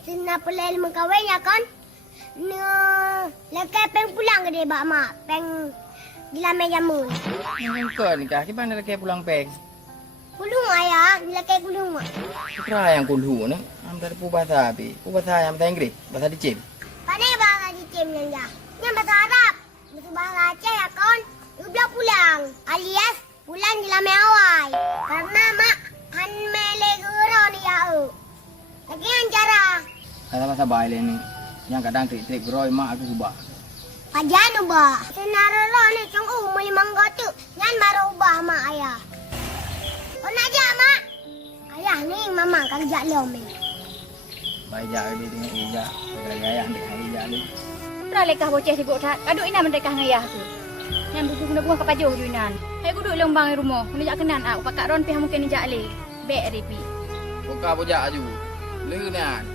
Sina pelai mengkawin ya kan? Lekai peng pulang ke dia bak mak. Peng gila meja mun. Kau ni kah? Gimana lagi pulang peng? Kulung ayah, lekai kulung mak. Putra yang kulu ni. Ambil bahasa api. Bahasa yang bahasa Inggeris. Bahasa dicip. Pandai bahasa dicem yang ya. Yang bahasa Arab. Bahasa bahasa Aceh ya kan? Udah pulang. Alias pulang gila meawai. Karena mak han mele gerau ni ya. Lagi yang cara. Bahasa baile ni. Yang kadang trik-trik geroi mak aku ubah. Ajan ubah. Senara ni cung muli manggotu. Nyan baru ubah mak ayah. Oh nak jak mak? Ayah ni mama kan jak lom ni. Baik jak dia dengan ijak. Bagi ayah ni hari jak ni. Pernah lekah bocah sibuk tak? Kaduk ina mendekah dengan ayah tu. Yang buku guna buah kepajuh je inan. Hai kuduk lombang di rumah. Kena jak kenan ah pakak ron pihak mungkin jak le. Bek repi. Buka bujak aju. Leu ni an.